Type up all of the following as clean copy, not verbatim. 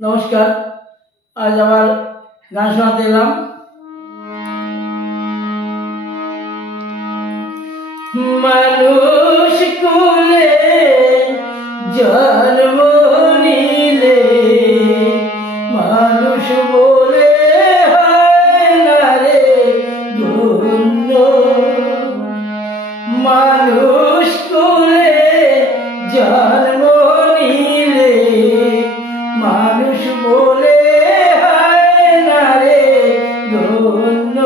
নমস্কার। আজ আবার গান শোনাতে এলাম। মানুষ কুলে জন্ম নিলে মানুষ বলে হয় না রে ধন্য। মানুষ কুলে জন্ম নিলে মানুষ বলে হয় না রে ধন্য।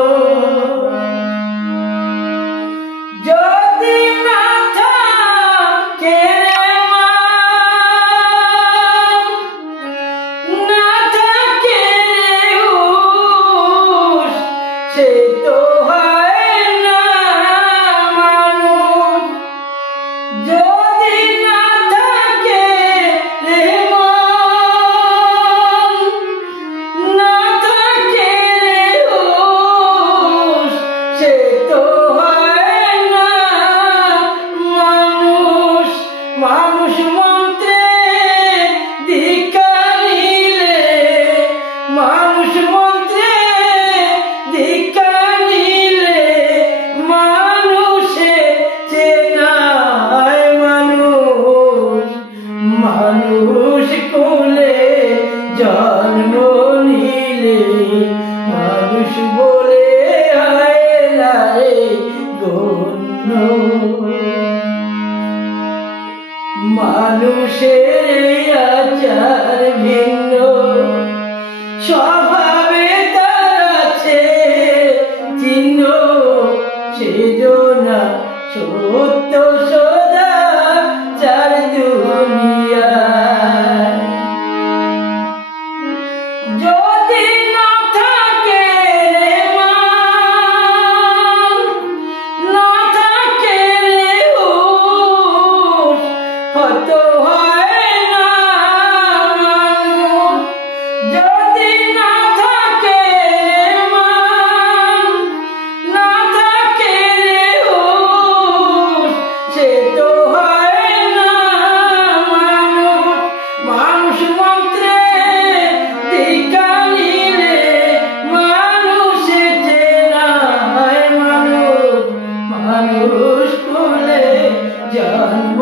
যদি না থাকে না থাকে হুঁশ, সে তো হয় না মানুষ। যদি না থাকে রে মন, না থাকে রে হুঁশ, সে তো হয় না মানুষ। মানুষ মন্ত্রে দীক্ষা নিলে, মানুষ মন্ত্রে দীক্ষা নিলে মানুষে চেনায় মানুষ। মানুষ কুলে জন্ম নিলে মানুষ বলে হয় না রে গণ্য। মানুষের আচার ভিন্ন, স্বভাবে তার আছে চিহ্ন। সেজনা সত্য সদা চার দুনিয়ায়। যদি না থাকে রে মান, না থাকে রে হুঁশ, হয়তো হয় না মানুষ। যদি না থাকে রে মান, না থাকে রে হুঁশ, সে তো হয় না মানুষ। মানুষ মন্ত্রে দীক্ষা নিলে মানুষে চেনা হয় মানুষ। মানুষ কুলে জন্ম